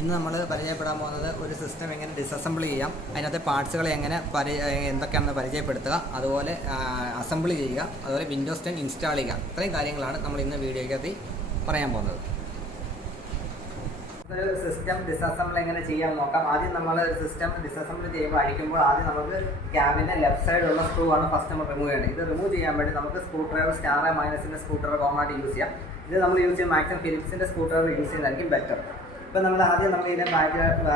ഇന്ന് നമ്മൾ പരിചയപ്പെടാൻ പോകുന്നത് ഒരു സിസ്റ്റം എങ്ങനെ ഡിസസംബിൾ ചെയ്യാം, അതിനകത്തെ പാർട്സുകൾ എങ്ങനെ എന്തൊക്കെയാണെന്ന് പരിചയപ്പെടുത്തുക, അതുപോലെ അസംബിൾ ചെയ്യുക, അതുപോലെ വിൻഡോസ് 10 ഇൻസ്റ്റാൾ ചെയ്യുക. ഇത്രയും കാര്യങ്ങളാണ് നമ്മൾ ഇന്ന് വീഡിയോയ്ക്കകത്ത് പറയാൻ പോകുന്നത്. ഒരു സിസ്റ്റം ഡിസസംബിൾ എങ്ങനെ ചെയ്യാൻ നോക്കാം. ആദ്യം നമ്മൾ സിസ്റ്റം ഡിസസംബിൾ ചെയ്യുമ്പോൾ അടിക്കുമ്പോൾ ആദ്യം നമുക്ക് ക്യാബിൻ്റെ ലെഫ്റ്റ് സൈഡിലുള്ള സ്ക്രൂ ആണ് ഫസ്റ്റ് നമ്മൾ റിമൂവ് ചെയ്യേണ്ടത്. ഇത് റിമൂവ് ചെയ്യാൻ വേണ്ടി നമുക്ക് സ്ക്രൂ ഡ്രൈവർ സ്റ്റാർ മൈനസിൻ്റെ സ്ക്രൂ ഡ്രൈവർ കോമൺ ആയിട്ട് യൂസ് ചെയ്യാം. ഇത് നമ്മൾ യൂസ് ചെയ്യാൻ മാക്സിമം ഫിലിപ്സിൻ്റെ സ്ക്രൂ ഡ്രൈവർ യൂസ് ചെയ്യുന്നതായിരിക്കും ബെറ്റർ. ഇപ്പോൾ നമ്മൾ ആദ്യം നമ്മൾ ഇതിൻ്റെ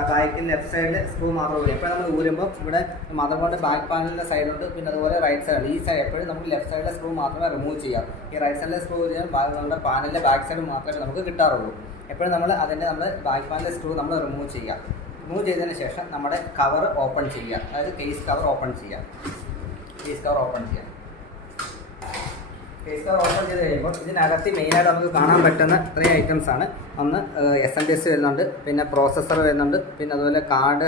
ബാക്കിൽ ലെഫ്റ്റ് സൈഡിൽ സ്ക്രൂ മാത്രം ഊരും. ഇപ്പോൾ നമ്മൾ ഊരുമ്പോൾ ഇവിടെ മദർ ബോർഡ് ബാക്ക് പാനലിൻ്റെ സൈഡുണ്ട്, പിന്നെ അതുപോലെ റൈറ്റ് സൈഡ്. ഈ സൈഡ് എപ്പോഴും നമുക്ക് ലെഫ്റ്റ് സൈഡിലെ സ്ക്രൂ മാത്രമേ റിമൂവ് ചെയ്യാം. ഈ റൈറ്റ് സൈഡിലെ സ്ക്രൂ നമ്മുടെ പാനലിൻ്റെ ബാക്ക് സൈഡ് മാത്രമേ നമുക്ക് കിട്ടാറുള്ളൂ. എപ്പോഴും നമ്മൾ ബാക്ക് പാനലിലെ സ്ക്രൂ നമ്മൾ റിമൂവ് ചെയ്യുക. റിമൂവ് ചെയ്തതിന് ശേഷം നമ്മുടെ കവർ ഓപ്പൺ ചെയ്യുക, അതായത് കേസ് കവർ ഓപ്പൺ ചെയ്യുക. കേസ് കവർ ഓപ്പൺ ചെയ്ത് കഴിയുമ്പോൾ ഇതിനകത്ത് മെയിനായിട്ട് നമുക്ക് കാണാൻ പറ്റുന്ന 3 ഐറ്റംസ് ആണ്. ഒന്ന് SMPS വരുന്നുണ്ട്, പിന്നെ പ്രോസസ്സർ വരുന്നുണ്ട്, പിന്നെ അതുപോലെ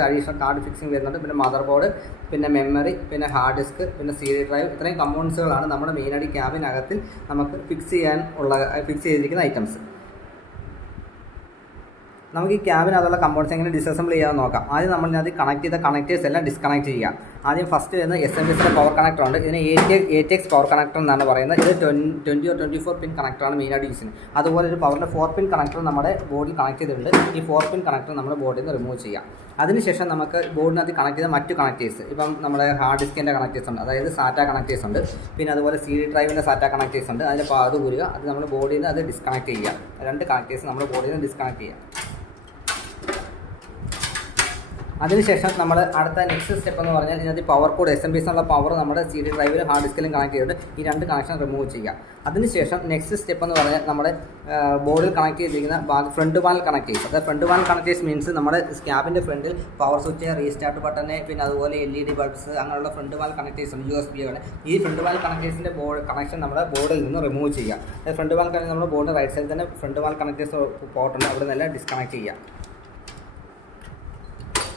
അഡീഷണൽ കാർഡ് ഫിക്സിങ് വരുന്നുണ്ട്, പിന്നെ മദർ ബോർഡ്, പിന്നെ മെമ്മറി, പിന്നെ ഹാർഡ് ഡിസ്ക്, പിന്നെ CD ഡ്രൈവ്. ഇത്രയും കമ്പോണൻസുകളാണ് നമ്മുടെ മെയിനായിട്ട് ക്യാബിനകത്തിൽ നമുക്ക് ഫിക്സ് ചെയ്തിരിക്കുന്ന ഐറ്റംസ്. നമുക്ക് ഈ ക്യാബിനകത്തുള്ള കമ്പോണൻസ് എങ്ങനെ ഡിസസംബിൾ ചെയ്യാമെന്ന് നോക്കാം. ആദ്യം നമ്മളിനകത്ത് കണക്ട് ചെയ്ത കണക്റ്റേഴ്സ് എല്ലാം ഡിസ്കണക്ട് ചെയ്യുക. ആദ്യം ഫസ്റ്റ് വരുന്ന SMPSൻ്റെ പവർ കണക്ടർ ഉണ്ട്. ഇതിന് ATX പവർ കണക്ടർ എന്നാണ് പറയുന്നത്. ഇത് 20 or 24 പിൻ കണക്ടറാണ് മെയിനായിട്ട് യൂസ് ചെയ്യുന്നത്. അതുപോലെ ഒരു പവറിൻ്റെ 4 പിൻ കണക്ടർ നമ്മുടെ ബോർഡിൽ കണക്ട് ചെയ്തിട്ടുണ്ട്. ഈ 4 പിൻ കണക്ടർ നമ്മുടെ ബോർഡിൽ നിന്ന് റിമൂവ് ചെയ്യാം. അതിനുശേഷം നമുക്ക് ബോർഡിനകത്ത് കണക്ട് ചെയ്ത മറ്റു കണക്റ്റേഴ്സ്, ഇപ്പം നമ്മുടെ ഹാർഡ് ഡിസ്കിൻ്റെ കണക്റ്റേഴ്സ് ഉണ്ട്, അതായത് സാറ്റ കണക്റ്റേഴ്സ് ഉണ്ട്, പിന്നെ അതുപോലെ CD ഡ്രൈവിൻ്റെ സാറ്റ കണക്റ്റേഴ്സ് ഉണ്ട്. അതിൻ്റെ അത് ഊരുക, അത് നമ്മുടെ ബോർഡിൽ നിന്ന് അത് ഡിസ്കണക്ട് ചെയ്യുക. 2 കണക്റ്റേഴ്സ് നമ്മുടെ ബോർഡിൽ നിന്ന് ഡിസ്കണക്ട് ചെയ്യുക. അതിനുശേഷം നമ്മൾ അടുത്ത നെക്സ്റ്റ് സ്റ്റെപ്പ് എന്ന് പറഞ്ഞാൽ ഇതിനകത്ത് പവർ കോഡ് SMPS എന്നുള്ള പവർ നമ്മുടെ CD ഡ്രൈവിലും ഹാർഡ് ഡിസ്കിലും കണക്ട് ചെയ്തിട്ട് ഈ 2 കണക്ഷൻ റിമൂവ് ചെയ്യുക. അതിനുശേഷം നെക്സ്റ്റ് സ്റ്റെപ്പ് എന്ന് പറഞ്ഞാൽ നമ്മുടെ ബോർഡിൽ കണക്ട് ചെയ്തിരിക്കുന്ന ഫ്രണ്ട് പാനൽ കണക്റ്റേഴ്സ്. അതായത് ഫ്രണ്ട് പാനൽ കണക്റ്റേഴ്സ് മീൻസ് നമ്മുടെ ക്യാബിൻ്റെ ഫ്രണ്ടിൽ പവർ സ്വിച്ച്, റീസ്റ്റാർട്ട് ബട്ടൺ, പിന്നെ അതുപോലെ LED ബൾബ്സ്, അങ്ങനെയുള്ള ഫ്രണ്ട് പാനൽ കണക്റ്റേഴ്സ് ഉണ്ട്, USB-കളെ. ഈ ഫ്രണ്ട് പാനൽ കണക്റ്റേഴ്സിൻ്റെ കണക്ഷൻ നമ്മുടെ ബോർഡിൽ നിന്ന് റിമൂവ് ചെയ്യുക. അതായത് ഫ്രണ്ട് പാനൽ കണക്ഷൻ നമ്മുടെ ബോർഡിൻ്റെ റൈറ്റ് സൈഡിൽ തന്നെ ഫ്രണ്ട് പാനൽ കണക്റ്റേഴ്സ് പോർട്ടുണ്ട്, അവിടെ നിന്നെല്ലാം ഡിസ്കണക്ട് ചെയ്യുക.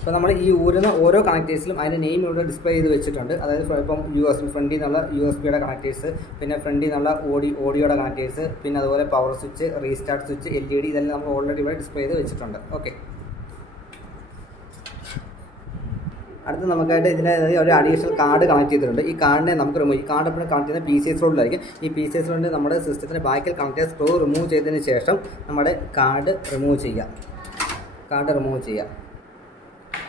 ഇപ്പോൾ നമ്മൾ ഈ ഊരുന്ന ഓരോ കണക്റ്റേഴ്സിലും അതിൻ്റെ നെയിം ഇവിടെ ഡിസ്പ്ലേ ചെയ്ത് വെച്ചിട്ടുണ്ട്. അതായത് ഇപ്പം ഫ്രണ്ടിൽ നിന്നുള്ള USB-യുടെ കണക്റ്റേഴ്സ്, പിന്നെ ഫ്രണ്ടിൽ നിന്നുള്ള ഓഡിയോയുടെ കണക്റ്റേഴ്സ്, പിന്നെ അതുപോലെ power switch, restart switch, LED, ഇതെല്ലാം നമ്മൾ ഓൾറെഡി ഇവിടെ ഡിസ്പ്ലേ ചെയ്ത് വെച്ചിട്ടുണ്ട്. ഓക്കെ, അടുത്ത് നമുക്കായിട്ട് ഇതിൻ്റെ ഒരു അഡീഷണൽ കാർഡ് കണക്ട് ചെയ്തിട്ടുണ്ട്. ഈ കാർഡിനെ നമുക്ക് റിമൂവ്, ഈ കാർഡ് എപ്പോഴും കണക്ട് ചെയ്യുന്ന PCS റോഡിലായിരിക്കും. ഈ PCS റോഡിൽ നമ്മുടെ സിസ്റ്റത്തിൻ്റെ ബാക്കിൽ കണക്ട് ചെയ്ത സ്ക്രൂ റിമൂവ് ചെയ്തതിന് ശേഷം നമ്മുടെ കാർഡ് റിമൂവ് ചെയ്യുക.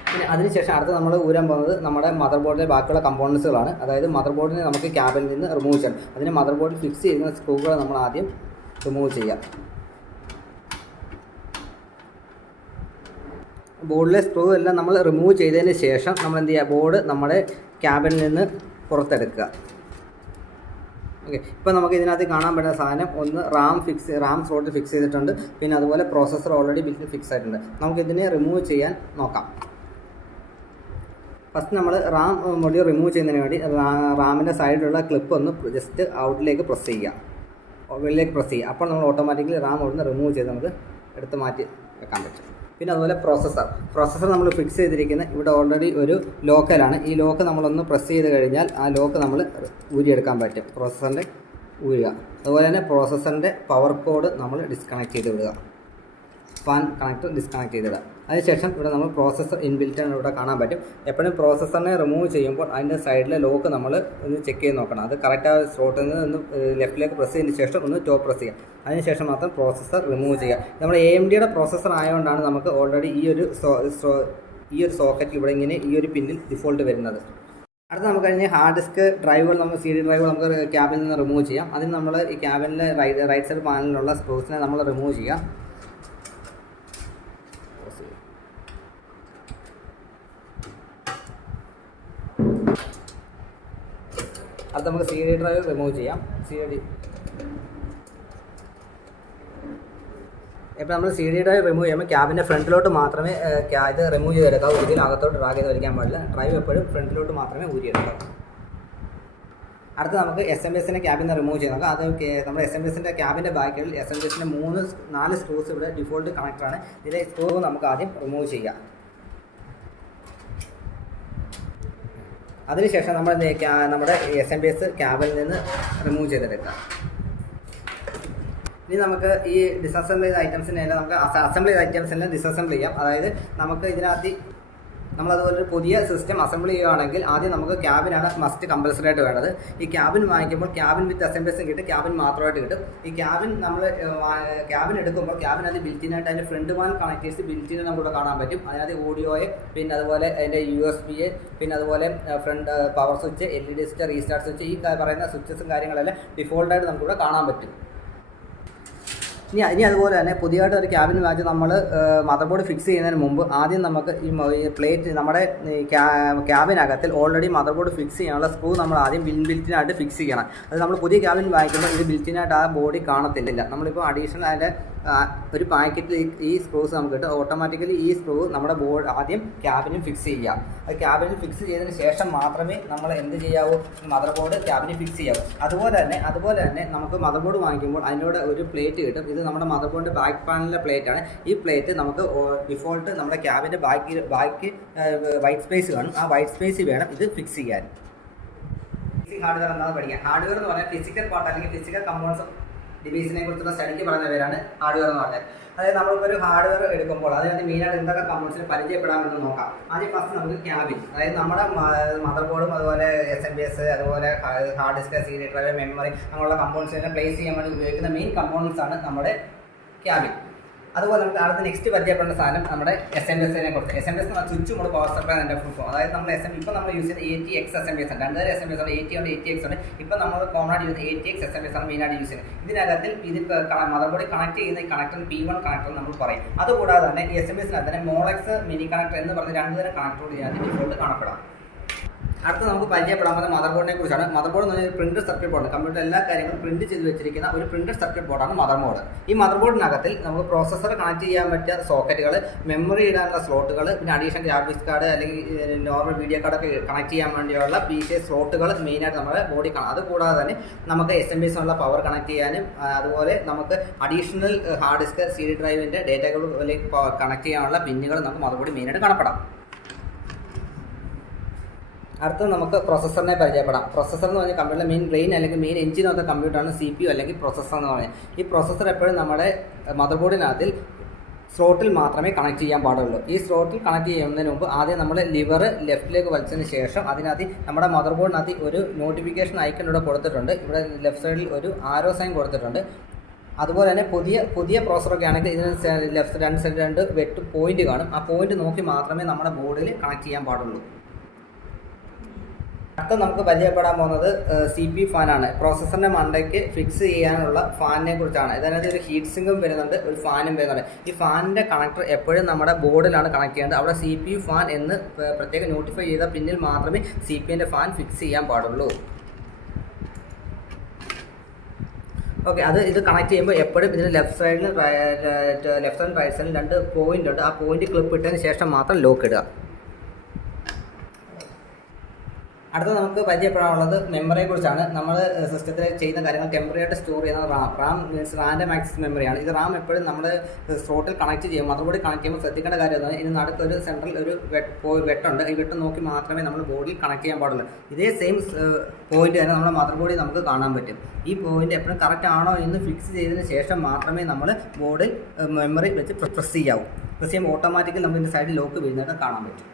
പിന്നെ അതിനുശേഷം അടുത്ത് നമ്മൾ ഊരാൻ പോകുന്നത് നമ്മുടെ മദർ ബോർഡിലെ ബാക്കിയുള്ള കമ്പോണൻസുകളാണ്. അതായത് മദർ ബോർഡിനെ നമുക്ക് ക്യാബിൽ നിന്ന് റിമൂവ് ചെയ്യണം. അതിന് മദർ ബോർഡിൽ ഫിക്സ് ചെയ്യുന്ന സ്ക്രൂകൾ നമ്മൾ ആദ്യം റിമൂവ് ചെയ്യുക. ബോർഡിലെ സ്ക്രൂ എല്ലാം നമ്മൾ റിമൂവ് ചെയ്തതിന് ശേഷം നമ്മൾ എന്ത് ചെയ്യുക, ബോർഡ് നമ്മുടെ ക്യാബിൽ നിന്ന് പുറത്തെടുക്കുക. ഓക്കെ, ഇപ്പോൾ നമുക്ക് ഇതിനകത്ത് കാണാൻ പറ്റുന്ന സാധനം ഒന്ന് റാം സ്ലോട്ട് ഫിക്സ് ചെയ്തിട്ടുണ്ട്, പിന്നെ അതുപോലെ പ്രോസസ്സർ ഓൾറെഡി ബിൽറ്റ് ഫിക്സ് ആയിട്ടുണ്ട്. നമുക്കിതിനെ റിമൂവ് ചെയ്യാൻ നോക്കാം. ഫസ്റ്റ് നമ്മൾ റാം മൊഡ്യൂൾ റിമൂവ് ചെയ്യുന്നതിന് വേണ്ടി റാമിൻ്റെ സൈഡിലുള്ള ക്ലിപ്പ് ഒന്ന് ജസ്റ്റ് ഔട്ടിലേക്ക് പ്രസ് ചെയ്യുക, വെളിയിലേക്ക് പ്രസ് ചെയ്യുക. അപ്പോൾ നമ്മൾ ഓട്ടോമാറ്റിക്കലി റാം അവിടുന്ന് റിമൂവ് ചെയ്ത് നമുക്ക് എടുത്ത് മാറ്റി വെക്കാൻ പറ്റും. പിന്നെ അതുപോലെ പ്രോസസ്സർ നമ്മൾ ഫിക്സ് ചെയ്തിരിക്കുന്ന ഇവിടെ ഓൾറെഡി ഒരു ലോക്കലാണ്. ഈ ലോക്ക് നമ്മളൊന്ന് പ്രസ് ചെയ്ത് കഴിഞ്ഞാൽ ആ ലോക്ക് നമ്മൾ ഊരിയെടുക്കാൻ പറ്റും. പ്രോസസ്സറിൻ്റെ ഊരുക. അതുപോലെ തന്നെ പ്രോസസ്സറിൻ്റെ പവർ കോഡ് നമ്മൾ ഡിസ്കണക്ട് ചെയ്ത് വിടുക. ഫാൻ കണക്ടർ ഡിസ്കണക്ട് ചെയ്തിടുക. അതിനുശേഷം ഇവിടെ നമ്മൾ പ്രോസസ്സർ ഇൻബിൽറ്റാണ് ഇവിടെ കാണാൻ പറ്റും. എപ്പോഴും പ്രോസസ്സറിനെ റിമൂവ് ചെയ്യുമ്പോൾ അതിൻ്റെ സൈഡിലെ ലോക്ക് നമ്മൾ ഒന്ന് ചെക്ക് ചെയ്ത് നോക്കണം. അത് കറക്റ്റ് ആ സ്ലോട്ടിൽ നിന്ന് ഒന്ന് ലെഫ്റ്റിലേക്ക് പ്രസ് ചെയ്തതിന് ശേഷം ഒന്ന് ടോപ്പ് പ്രസ് ചെയ്യുക. അതിനുശേഷം മാത്രം പ്രോസസ്സർ റിമൂവ് ചെയ്യുക. നമ്മൾ AMDയുടെ പ്രോസസ്സർ ആയതുകൊണ്ടാണ് നമുക്ക് ഓൾറെഡി ഈ ഒരു സോക്കറ്റ് ഇവിടെ ഇങ്ങനെ ഈ ഒരു പിന്നിൽ ഡിഫോൾട്ട് വരുന്നത്. അടുത്ത് നമുക്ക് കഴിഞ്ഞ് ഹാർഡ് ഡിസ്ക് ഡ്രൈവുകൾ, നമ്മൾ CD ഡ്രൈവുകൾ നമുക്ക് ക്യാബിൽ നിന്ന് റിമൂവ് ചെയ്യാം. അതിന് നമ്മൾ ഈ ക്യാബിനിലെ റൈറ്റ് സൈഡ് പാനലിലുള്ള സ്ക്രൂസിനെ നമ്മൾ റിമൂവ് ചെയ്യുക. അത് നമുക്ക് CD ഡ്രൈവ് റിമൂവ് ചെയ്യാം. ഇപ്പോൾ നമ്മൾ CD ഡ്രൈവ് റിമൂവ് ചെയ്യുമ്പോൾ ക്യാബിൻ്റെ ഫ്രണ്ടിലോട്ട് മാത്രമേ ഇത് റിമൂവ് ചെയ്തെടുക്കാവൂ. ഒരിക്കലും അകത്തോട്ട് ഡ്രാഗ് ചെയ്ത് വലിക്കാൻ പാടില്ല. ഡ്രൈവ് എപ്പോഴും ഫ്രണ്ടിലോട്ട് മാത്രമേ ഊരിയെടുക്കാവൂ. അടുത്ത് നമുക്ക് SMPSൻ്റെ ക്യാബിൽ നിന്ന് റിമൂവ് ചെയ്യാം. അത് നമ്മുടെ SMPSൻ്റെ ക്യാബിൻ്റെ ബാക്കിൽ SMPSൻ്റെ 4 സ്ക്രൂസ് ഇവിടെ ഡിഫോൾട്ട് കണക്ടറാണ്. ഇതിലെ സ്ക്രൂ നമുക്ക് ആദ്യം റിമൂവ് ചെയ്യാം. അതിനുശേഷം നമ്മൾ നമ്മുടെ SMPS ക്യാബിൽ നിന്ന് റിമൂവ് ചെയ്തെടുക്കുക. ഇനി നമുക്ക് ഈ ഡിസസംബിൾ ചെയ്ത ഐറ്റംസിനെല്ലാം നമുക്ക് അസംബിൾ ചെയ്ത ഐറ്റംസിനെല്ലാം ഡിസസംബിൾ ചെയ്യാം. അതായത് നമുക്ക് ഇതിനകത്ത് നമ്മളതുപോലെ ഒരു പുതിയ സിസ്റ്റം അസംബിൾ ചെയ്യുകയാണെങ്കിൽ ആദ്യം നമുക്ക് ക്യാബിനാണ് മസ്റ്റ് കമ്പൽസറി ആയിട്ട് വേണ്ടത്. ഈ ക്യാബിൻ വാങ്ങിക്കുമ്പോൾ ക്യാബിൻ വിത്ത് അസംബ്ലീസും കിട്ടും, ക്യാബിൻ മാത്രമായിട്ട് കിട്ടും. ഈ ക്യാബിൻ നമ്മൾ ക്യാബിൻ എടുക്കുമ്പോൾ ക്യാബിനകത്ത് ബിൽറ്റിനായിട്ട് അതിൻ്റെ ഫ്രണ്ട് വാൽ കണക്റ്റേഴ്സ് ബിൽറ്റിനെ നമുക്കിവിടെ കാണാൻ പറ്റും. അതിനകത്ത് ഓഡിയോയെ, പിന്നെ അതുപോലെ അതിൻ്റെ USB, പിന്നെ അതുപോലെ front power switch, LED switch, restart switch, ഈ പറയുന്ന സ്വിച്ചസും കാര്യങ്ങളെല്ലാം ഡിഫോൾട്ടായിട്ട് നമുക്കിവിടെ കാണാൻ പറ്റും. ഇനി അതുപോലെ തന്നെ പുതിയതായിട്ട് ഒരു ക്യാബിൻ വാച്ച് നമ്മൾ മദർ ബോർഡ് ഫിക്സ് ചെയ്യുന്നതിന് മുമ്പ് ആദ്യം നമുക്ക് ഈ പ്ലേറ്റ് നമ്മുടെ ക്യാബിനകത്തിൽ ഓൾറെഡി മദർ ബോർഡ് ഫിക്സ് ചെയ്യാനുള്ള സ്ക്രൂ നമ്മൾ ആദ്യം ബിൽറ്റിനായിട്ട് ഫിക്സ് ചെയ്യണം. അത് നമ്മൾ പുതിയ ക്യാബിൻ വാങ്ങിക്കുമ്പോൾ ഇത് ബിൽറ്റിനായിട്ട് ആ ബോഡി കാണത്തില്ല. നമ്മളിപ്പോൾ അഡീഷണൽ അതിൻ്റെ ഒരു പാക്കറ്റിൽ ഈ സ്ക്രൂസ് നമുക്ക് കിട്ടും. ഓട്ടോമാറ്റിക്കലി ഈ സ്ക്രൂ നമ്മുടെ ബോർഡ് ആദ്യം ക്യാബിനിൽ ഫിക്സ് ചെയ്യുക. അത് ക്യാബിനിൽ ഫിക്സ് ചെയ്തതിന് ശേഷം മാത്രമേ നമ്മൾ എന്ത് ചെയ്യാവൂ, മദർ ബോർഡ് ക്യാബിനിൽ ഫിക്സ് ചെയ്യാവൂ. അതുപോലെ തന്നെ നമുക്ക് മദർ ബോർഡ് വാങ്ങിക്കുമ്പോൾ അതിനോട് ഒരു പ്ലേറ്റ് കിട്ടും. ഇത് നമ്മുടെ മദർ ബോർഡിൻ്റെ ബാക്ക് പാനലിലെ പ്ലേറ്റ് ആണ്. ഈ പ്ലേറ്റ് നമുക്ക് ഡിഫോൾട്ട് നമ്മുടെ ക്യാബിൻ്റെ ബാക്ക് വൈറ്റ് സ്പേസ് കാണും. ആ വൈറ്റ് സ്പേസ് വേണം ഇത് ഫിക്സ് ചെയ്യാൻ. ഹാർഡ്വെയർ എന്നാണ് പഠിക്കുക. ഹാർഡ്വെയർ എന്ന് പറഞ്ഞാൽ ഫിസിക്കൽ പാർട്ട് അല്ലെങ്കിൽ ഫിസിക്കൽ കമ്പോണൻസ് ഡിവൈസിനെ കുറിച്ചുള്ള സ്റ്റഡിക്ക് പറയുന്ന പേരാണ് ഹാർഡ്വെയർ എന്ന് പറഞ്ഞാൽ. അതായത് നമ്മളിപ്പോൾ ഒരു ഹാർഡ്വെയർ എടുക്കുമ്പോൾ അതിനകത്ത് മെയിനായിട്ട് എന്തൊക്കെ കമ്പോണൻസിന് പരിചയപ്പെടാമെന്ന് നോക്കാം. ആദ്യം ഫസ്റ്റ് നമുക്ക് ക്യാബിൻ, അതായത് നമ്മുടെ മദർ ബോർഡും അതുപോലെ SMBS, അതുപോലെ hard disk, CD drive, memory അങ്ങനെയുള്ള കമ്പോണൻസിനെ പ്ലേസ് ചെയ്യാൻ വേണ്ടി ഉപയോഗിക്കുന്ന മെയിൻ കമ്പോണൻസ് ആണ് നമ്മുടെ ക്യാബിൻ. അതുപോലെ നമുക്ക് അടുത്ത നെക്സ്റ്റ് പരിചയപ്പെടുന്ന സാധനം നമ്മുടെ SMBS-നെ കുറിച്ച്. SMS എന്ന് പറഞ്ഞാൽ സ്വിച്ച് മോഡ് പവർ സപ്ലൈ എൻ്റെ ഫുൾ ഫോം. അതായത് നമ്മൾ ഇപ്പോൾ നമ്മൾ യൂസ് ചെയ്യുന്ന ATX SMBS ഉണ്ട്. രണ്ടുതരം SMBS ഉണ്ട്, AT ഉണ്ട്, ATX ഉണ്ട്. ഇപ്പോൾ നമ്മൾ കോമൺ ആയിട്ട് യൂസ് ATX SMBS ആണ് മെയിനായിട്ട് യൂസ് ചെയ്യുന്നത്. ഇതിനകത്തിൽ ഇത് മദർ ബോർഡ് കണക്ട് ചെയ്യുന്ന ഈ കണക്ടർ P1 കണക്ടർ നമ്മൾ പറയും. അതുകൂടാതെ തന്നെ ഈ SMBS-നകത്ത് തന്നെ മോളെക്സ് മിനി കണക്ടർ എന്ന് പറഞ്ഞ് രണ്ടുതരം കണക്ടർ ഇതിനകത്ത് ഡിഫോൾട്ട് കാണപ്പെടാം. അടുത്ത നമുക്ക് പരിചയപ്പെടാൻ പോകുന്ന മദർ ബോർഡിനെ കുറിച്ചാണ്. മദർ ബോർഡ് എന്ന് പറഞ്ഞാൽ പ്രിന്റഡ് സർക്യൂട്ട് ബോർഡ്, കമ്പ്യൂട്ടർ എല്ലാ കാര്യങ്ങളും പ്രിന്റ് ചെയ്ത് വെച്ചിരിക്കുന്ന ഒരു പ്രിന്റഡ് സർക്യൂട്ട് ബോർഡാണ് മദർ ബോർഡ്. ഈ മദർ ബോർഡിനകത്തിൽ നമുക്ക് പ്രോസസ്സർ കണക്ട് ചെയ്യാൻ പറ്റിയ സോക്കറ്റുകൾ, മെമ്മറി ഇടാനുള്ള സ്ലോട്ടുകൾ, പിന്നെ അഡീഷണൽ ഗ്രാഫിക്സ് കാർഡ് അല്ലെങ്കിൽ നോർമൽ വീഡിയോ കാർഡൊക്കെ കണക്ട് ചെയ്യാൻ വേണ്ടിയുള്ള PCI സ്ലോട്ടുകൾ മെയിനായിട്ട് നമ്മുടെ ബോർഡിൽ കാണാം. അതുകൂടാതെ തന്നെ നമുക്ക് SMBS-നുള്ള പവർ കണക്ട് ചെയ്യാനും അതുപോലെ നമുക്ക് അഡീഷണൽ ഹാർഡ് ഡിസ്ക്, CD ഡ്രൈവിൻ്റെ ഡേറ്റകളിലേക്ക് കണക്ട് ചെയ്യാനുള്ള പിന്നുകൾ നമുക്ക് മദർ ബോർഡിൽ മെയിനായിട്ട് കാണപ്പെടാം. അടുത്തത് നമുക്ക് പ്രോസസ്സറിനെ പരിചയപ്പെടാം. പ്രോസസ്സർ എന്ന് പറഞ്ഞാൽ കമ്പ്യൂട്ടറിലെ മെയിൻ ബ്രെയിൻ അല്ലെങ്കിൽ മെയിൻ എഞ്ചിൻ എന്ന കമ്പ്യൂട്ടറാണ് CPU അല്ലെങ്കിൽ പ്രോസസ്സർ എന്ന് പറയുന്നത്. ഈ പ്രോസസ്സർ എപ്പോഴും നമ്മുടെ മദർ ബോർഡിനകത്തിൽ സ്ലോട്ടിൽ മാത്രമേ കണക്ട് ചെയ്യാൻ പാടുള്ളൂ. ഈ സ്ലോട്ടിൽ കണക്ട് ചെയ്യുന്നതിന് മുമ്പ് ആദ്യം നമ്മൾ ലിവർ ലെഫ്റ്റിലേക്ക് വലിച്ചതിന് ശേഷം അതിനകത്ത് നമ്മുടെ മദർ ബോർഡിനകത്ത് ഒരു നോട്ടിഫിക്കേഷൻ ഐക്കൺ ഇവിടെ കൊടുത്തിട്ടുണ്ട്. ഇവിടെ ലെഫ്റ്റ് സൈഡിൽ ഒരു ആരോ സൈൻ കൊടുത്തിട്ടുണ്ട്. അതുപോലെ തന്നെ പുതിയ പ്രോസസ്സറൊക്കെ ആണെങ്കിൽ ഇതിന് ലെഫ്റ്റ് രണ്ട് വെട്ട് പോയിന്റ് കാണും. ആ പോയിന്റ് നോക്കി മാത്രമേ നമ്മുടെ ബോർഡിൽ കണക്ട് ചെയ്യാൻ പാടുള്ളൂ. അടുത്ത നമുക്ക് പരിചയപ്പെടാൻ പോകുന്നത് CPU ഫാനാണ്. പ്രോസസ്സറിൻ്റെ മണ്ടയ്ക്ക് ഫിക്സ് ചെയ്യാനുള്ള ഫാനിനെ കുറിച്ചാണ്. ഇതിനകത്ത് ഒരു ഹീറ്റ് സിങ്കും വരുന്നുണ്ട്, ഒരു ഫാനും വരുന്നുണ്ട്. ഈ ഫാനിൻ്റെ കണക്ടർ എപ്പോഴും നമ്മുടെ ബോർഡിലാണ് കണക്ട് ചെയ്യേണ്ടത്. അവിടെ CPU ഫാൻ എന്ന് പ്രത്യേകം നോട്ടിഫൈ ചെയ്ത പിന്നിൽ മാത്രമേ CPU-ൻ്റെ ഫാൻ ഫിക്സ് ചെയ്യാൻ പാടുള്ളൂ. ഓക്കെ, ഇത് കണക്ട് ചെയ്യുമ്പോൾ എപ്പോഴും ഇതിന് ലെഫ്റ്റ് സൈഡിലും റൈറ്റ് സൈഡിലും രണ്ട് പോയിന്റ് ഉണ്ട്. ആ പോയിന്റ് ക്ലിപ്പ് ഇട്ടതിന് ശേഷം മാത്രം ലോക്ക് ഇടുക. അടുത്ത നമുക്ക് പരിചയപ്പെടാനുള്ളത് മെമ്മറിയെ കുറിച്ചാണ്. നമ്മൾ സിസ്റ്റത്തിൽ ചെയ്യുന്ന കാര്യങ്ങൾ ടെമ്പററി സ്റ്റോർ ചെയ്യുന്ന റാം മീൻസ് റാൻഡം ആക്സസ് മെമ്മറിയാണ്. ഇത് റാം എപ്പോഴും നമ്മൾ സ്ലോട്ടിൽ കണക്ട് ചെയ്യും. മദർ ബോർഡിൽ കണക്ട് ചെയ്യുമ്പോൾ ശ്രദ്ധിക്കേണ്ട കാര്യം എന്താണ്, ഇതിന് നടുക്കൊരു സെൻട്രൽ ഒരു വെട്ടുണ്ട്. ഈ വെട്ട് നോക്കി മാത്രമേ നമ്മൾ ബോർഡിൽ കണക്ട് ചെയ്യാൻ പാടുള്ളൂ. ഇതേ സെയിം പോയിന്റ് തന്നെ നമ്മുടെ മദർ ബോർഡിൽ നമുക്ക് കാണാൻ പറ്റും. ഈ പോയിന്റ് എപ്പോഴും കറക്റ്റ് ആണോ എന്ന് ഫിക്സ് ചെയ്തതിന് ശേഷം മാത്രമേ നമ്മൾ ബോർഡിൽ മെമ്മറി വെച്ച് പ്രസ് ചെയ്യാവൂ. പ്രസ് ചെയ്യുമ്പോൾ ഓട്ടോമാറ്റിക്കലി നമുക്ക് ഇതിൻ്റെ സൈഡിൽ ലോക്ക് വീഴുന്നതായിട്ട് കാണാൻ പറ്റും.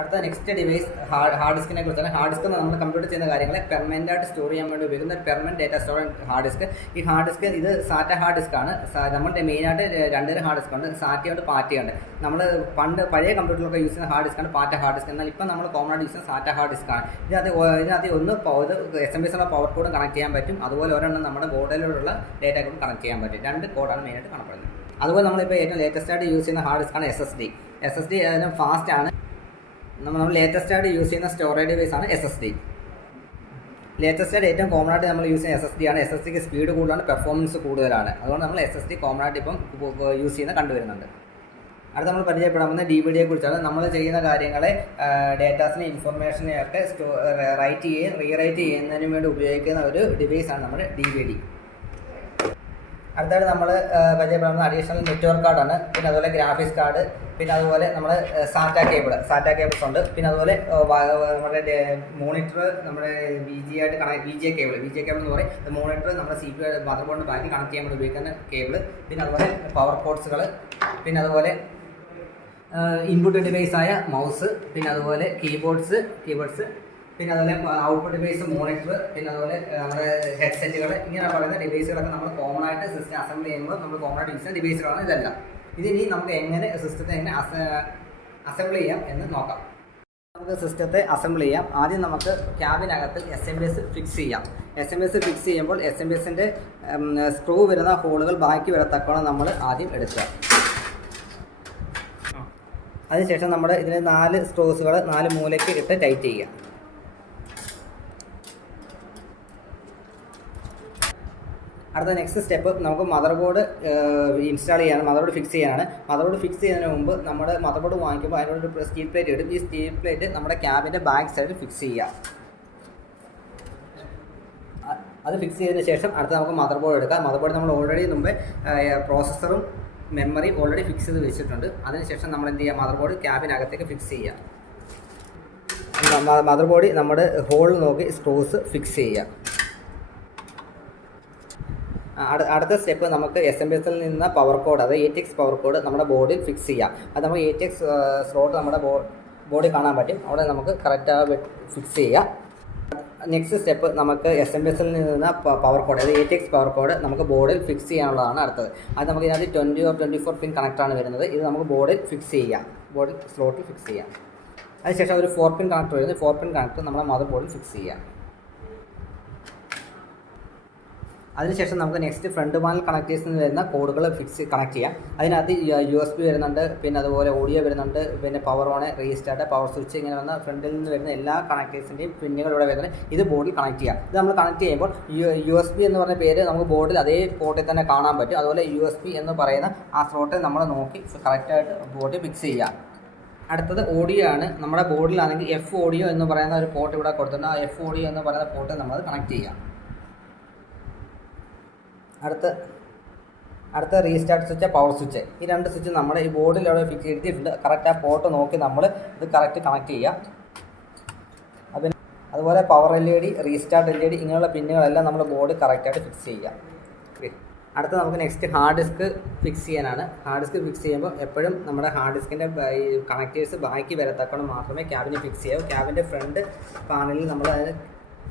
അടുത്ത നെക്സ്റ്റ് ഡിവൈസ് ഹാർഡ് ഡിസ്കിനെ കുറിച്ചാണ്. ഹാർഡ് ഡിസ്ക് നമ്മൾ കമ്പ്യൂട്ടർ ചെയ്യുന്ന കാര്യങ്ങളെ പെർമനൻ്റ് ആയിട്ട് സ്റ്റോർ ചെയ്യാൻ വേണ്ടി ഉപയോഗിക്കുന്ന ഒരു permanent data storage hard disk. ഈ ഹാർഡ് ഡിസ്ക് ഇത് സാറ്റ ഹാർഡ് ഡിസ്ക് ആണ്. നമ്മളുടെ മെയിനായിട്ട് രണ്ടുതരം ഹാർഡ് ഡിസ്ക് ഉണ്ട്, സാറ്റയുണ്ട് പാറ്റയുണ്ട്. നമ്മൾ പഴയ കമ്പ്യൂട്ടറിലൊക്കെ യൂസ് ചെയ്യുന്ന ഹാർഡ് ഡിസ്ക്കാണ് പാറ്റ ഹാർഡ് ഡിസ്ക്. എന്നാൽ ഇപ്പം നമ്മൾ കോമൺ ആയിട്ട് യൂസ് ചെയ്യുന്ന സാറ്റ ഹാർഡ് ഡിസ്ക് ആണ്. ഇതിനകത്ത് ഒന്ന് SMBS-ഉള്ള പവർ കോഡും കണക്ട് ചെയ്യാൻ പറ്റും. അതുപോലെ ഒരെണ്ണം നമ്മുടെ ബോർഡിലുള്ള ഡേറ്റ കോഡും കണക്ട് ചെയ്യാൻ പറ്റും. രണ്ട് കോഡാണ് മെയിനായിട്ട് കാണപ്പെടുന്നത്. അതുപോലെ നമ്മളിപ്പോൾ ഏറ്റവും ലേറ്റസ്റ്റ് ആയിട്ട് യൂസ് ചെയ്യുന്ന ഹാർഡ് ഡിസ്ക്കാണ് SSD. അതിന് ഫാസ്റ്റ് ആണ്. നമ്മൾ ലേറ്റസ്റ്റ് ആയിട്ട് യൂസ് ചെയ്യുന്ന സ്റ്റോറേജ് ഡിവൈസ് ആണ് SSD. ലേറ്റസ്റ്റ് ആയിട്ട് ഏറ്റവും കോമൺ ആയിട്ട് നമ്മൾ യൂസ് ചെയ്യുന്ന SSD ആണ്. SSDക്ക് സ്പീഡ് കൂടുതലാണ്, പെർഫോമൻസ് കൂടുതലാണ്. അതുകൊണ്ട് നമ്മൾ SSD കോമൺ ആയിട്ട് ഇപ്പം യൂസ് ചെയ്യുന്ന കണ്ടുവരുന്നുണ്ട്. അടുത്ത നമ്മൾ പരിചയപ്പെടാൻ പോകുന്ന DVD-യെ കുറിച്ചാണ്. നമ്മൾ ചെയ്യുന്ന കാര്യങ്ങളെ ഡേറ്റാസിനെ ഇൻഫർമേഷനെയൊക്കെ റൈറ്റ് ചെയ്യുകയും റീറൈറ്റ് ചെയ്യുന്നതിന് വേണ്ടി ഉപയോഗിക്കുന്ന ഒരു ഡിവൈസാണ് നമ്മുടെ DVD. അടുത്തായിട്ട് നമ്മൾ പരിചയപ്പെടുന്ന അഡീഷണൽ നെറ്റ്വർക്ക് കാർഡാണ്. പിന്നെ അതുപോലെ ഗ്രാഫിക്സ് കാർഡ്, പിന്നെ അതുപോലെ നമ്മൾ സാറ്റ കേബിൾസ് ഉണ്ട്. പിന്നെ അതുപോലെ നമ്മുടെ മോണിറ്റർ, നമ്മുടെ വി ജി കേബിൾ എന്ന് പറയും. മോണിറ്റർ നമ്മുടെ CPU മദർ ബോർഡിന് ബാക്കി കണക്ട് ചെയ്യാൻ വേണ്ടി ഉപയോഗിക്കുന്ന കേബിൾ. പിന്നെ അതുപോലെ പവർ കോഡ്സുകൾ, പിന്നെ അതുപോലെ ഇൻപുട്ട് ഡിവൈസായ മൗസ്, പിന്നെ അതുപോലെ കീബോർഡ്സ്, പിന്നെ അതുപോലെ ഔട്ട്പുട്ട് ഡിവൈസ് മോണിറ്റർ, പിന്നെ അതുപോലെ നമ്മുടെ ഹെഡ്സെറ്റുകൾ, ഇങ്ങനെ പറയുന്ന ഡിവൈസുകളൊക്കെ നമ്മൾ കോമൺ ആയിട്ട് സിസ്റ്റം അസംബിൾ ചെയ്യുമ്പോൾ നമ്മൾ കോമൺ ആയിട്ട് യൂസ് ചെയ്യുന്ന ഡിവൈസുകളാണ് ഇതെല്ലാം. ഇതിനി നമുക്ക് എങ്ങനെ സിസ്റ്റത്തെ എങ്ങനെ അസംബിൾ ചെയ്യാം എന്ന് നോക്കാം. നമുക്ക് സിസ്റ്റത്തെ അസംബിൾ ചെയ്യാം. ആദ്യം നമുക്ക് ക്യാബിനകത്ത് SMPS ഫിക്സ് ചെയ്യാം. SMPS ഫിക്സ് ചെയ്യുമ്പോൾ SMPSൻ്റെ സ്ക്രൂ വരുന്ന ഹോളുകൾ ബാക്കി വരത്തക്കോണം നമ്മൾ ആദ്യം എടുക്കുക. അതിനുശേഷം നമ്മൾ ഇതിന് 4 സ്ക്രൂസുകൾ 4 മൂലയ്ക്ക് ഇട്ട് ടൈറ്റ് ചെയ്യുക. അടുത്ത നെക്സ്റ്റ് സ്റ്റെപ്പ് നമുക്ക് മദർ ബോർഡ് ഇൻസ്റ്റാൾ ചെയ്യാൻ, മദർ ബോർഡ് ഫിക്സ് ചെയ്യാനാണ്. മദർ ബോർഡ് ഫിക്സ് ചെയ്യുന്നതിന് മുമ്പ് നമ്മുടെ മദർ ബോർഡ് വാങ്ങിക്കുമ്പോൾ അതിനോടൊരു സ്റ്റീൽ പ്ലേറ്റ് ഇടും. ഈ സ്റ്റീൽ പ്ലേറ്റ് നമ്മുടെ ക്യാബിൻ്റെ ബാക്ക് സൈഡിൽ ഫിക്സ് ചെയ്യുക. അത് ഫിക്സ് ചെയ്തതിന് ശേഷം അടുത്ത് നമുക്ക് മദർ ബോർഡ് എടുക്കാം. മദർ ബോർഡ് നമ്മൾ ഓൾറെഡി മുമ്പേ പ്രോസസ്സറും മെമ്മറിയും ഓൾറെഡി ഫിക്സ് ചെയ്ത് വെച്ചിട്ടുണ്ട്. അതിനുശേഷം നമ്മൾ എന്ത് ചെയ്യുക, മദർ ബോർഡ് ക്യാബിനകത്തേക്ക് ഫിക്സ് ചെയ്യുക. മദർ ബോർഡ് നമ്മുടെ ഹോൾ നോക്കി സ്ക്രൂസ് ഫിക്സ് ചെയ്യുക. അടുത്ത സ്റ്റെപ്പ് നമുക്ക് SMPSൽ നിന്ന് പവർ കോഡ്, അത് ATX പവർ കോഡ് നമ്മുടെ ബോർഡിൽ ഫിക്സ് ചെയ്യാം. അത് നമുക്ക് ATX സ്ലോട്ട് നമ്മുടെ ബോർഡിൽ കാണാൻ പറ്റും. അവിടെ നമുക്ക് കറക്റ്റ് ഫിക്സ് ചെയ്യുക. നെക്സ്റ്റ് സ്റ്റെപ്പ് നമുക്ക് SMPSൽ നിന്ന് പവർ കോഡ്, അത് ATX പവർ കോഡ് നമുക്ക് ബോർഡിൽ ഫിക്സ് ചെയ്യാനുള്ളതാണ് അടുത്തത്. അത് നമുക്ക് ഇതിനകത്ത് 20 or 24 പിൻ കണക്റ്റാണ് വരുന്നത്. ഇത് നമുക്ക് ബോർഡിൽ ഫിക്സ് ചെയ്യാം, ബോർഡിൽ സ്ലോട്ടിൽ ഫിക്സ് ചെയ്യാം. അതിനുശേഷം ഒരു 4 പിൻ കണക്ടർ വരുന്നത്, 4 പിൻ കണക്ടർ നമ്മുടെ മദർ ബോർഡിൽ ഫിക്സ് ചെയ്യാം. അതിനുശേഷം നമുക്ക് നെക്സ്റ്റ് ഫ്രണ്ട് പാനൽ കണക്റ്റേഴ്സിൽ നിന്ന് വരുന്ന കോഡുകൾ കണക്ട് ചെയ്യാം. അതിനകത്ത് USB വരുന്നുണ്ട്, പിന്നെ അതുപോലെ ഓഡിയോ വരുന്നുണ്ട്, പിന്നെ power on, restart, power switch, ഇങ്ങനെ വന്ന ഫ്രണ്ടിൽ നിന്ന് വരുന്ന എല്ലാ കണക്റ്റേഴ്സിൻ്റെയും പിന്നുകൾ ഇവിടെ വരുന്നത്. ഇത് ബോർഡിൽ കണക്ട് ചെയ്യാം. ഇത് നമ്മൾ കണക്ട് ചെയ്യുമ്പോൾ USB എന്ന് പറഞ്ഞ പേര് നമുക്ക് ബോർഡിൽ അതേ പോർട്ടിൽ തന്നെ കാണാൻ പറ്റും. അതുപോലെ USB എന്ന് പറയുന്ന ആ സ്ലോട്ടിൽ നമ്മൾ നോക്കി കറക്റ്റായിട്ട് ബോർഡിൽ ഫിക്സ് ചെയ്യാം. അടുത്തത് ഓഡിയോ ആണ്. നമ്മുടെ ബോർഡിലാണെങ്കിൽ F ഓഡിയോ എന്ന് പറയുന്ന ഒരു പോർട്ട് ഇവിടെ കൊടുത്തിട്ടുണ്ട്. ആ F ഓഡിയോ എന്ന് പറയുന്ന പോർട്ട് നമ്മൾ കണക്ട് ചെയ്യാം. അടുത്ത റീസ്റ്റാർട്ട് സ്വിച്ച്, പവർ സ്വിച്ച്, ഈ 2 സ്വിച്ച് നമ്മൾ ഈ ബോർഡിൽ അവിടെ ഫിക്സ് ചെയ്തിട്ടുണ്ട്. കറക്റ്റ് ആ പോർട്ട് നോക്കി നമ്മൾ ഇത് കറക്റ്റ് കണക്ട് ചെയ്യുക. അതുപോലെ പവർ LED, റീസ്റ്റാർട്ട് LED, ഇങ്ങനെയുള്ള പിന്നുകളെല്ലാം നമ്മൾ ബോർഡ് കറക്റ്റായിട്ട് ഫിക്സ് ചെയ്യുക. അടുത്ത നമുക്ക് നെക്സ്റ്റ് ഹാർഡ് ഡിസ്ക് ഫിക്സ് ചെയ്യാനാണ്. ഹാർഡ് ഡിസ്ക് ഫിക്സ് ചെയ്യുമ്പോൾ എപ്പോഴും നമ്മുടെ ഹാർഡ് ഡിസ്കിൻ്റെ കണക്റ്റേഴ്സ് ബാക്കി വരത്തക്കണം മാത്രമേ ക്യാബിന് ഫിക്സ് ചെയ്യാവൂ. ക്യാബിൻ്റെ ഫ്രണ്ട് പാനലിൽ നമ്മൾ അതിന്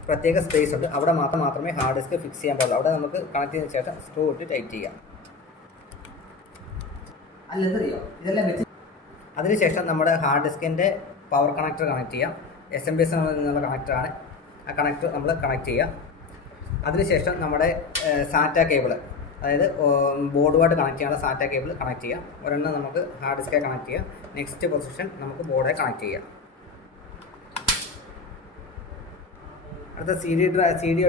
പ്രത്യേക സ്പേസ് ഉണ്ട്. അവിടെ മാത്രമേ ഹാർഡ് ഡിസ്ക് ഫിക്സ് ചെയ്യാൻ പാടുള്ളൂ. അവിടെ നമുക്ക് കണക്ട് ചെയ്തതിന് ശേഷം സ്ക്രൂ ഇട്ട് ടൈറ്റ് ചെയ്യാം. അല്ലെന്തറിയോ ഇതെല്ലാം വെച്ച് അതിനുശേഷം നമ്മുടെ ഹാർഡ് ഡിസ്കിൻ്റെ പവർ കണക്ടർ കണക്ട് ചെയ്യാം. SMPS നിന്നുള്ള കണക്ടറാണ്. ആ കണക്ടർ നമ്മൾ കണക്ട് ചെയ്യാം. അതിനുശേഷം നമ്മുടെ സാറ്റ കേബിൾ, അതായത് ബോർഡുമായിട്ട് കണക്ട് ചെയ്യാനുള്ള സാറ്റ കേബിൾ കണക്ട് ചെയ്യാം. ഒരെണ്ണം നമുക്ക് ഹാർഡ് ഡിസ്കെ കണക്ട് ചെയ്യാം. നെക്സ്റ്റ് പൊസിഷൻ നമുക്ക് ബോർഡെ കണക്ട് ചെയ്യാം. അടുത്ത CD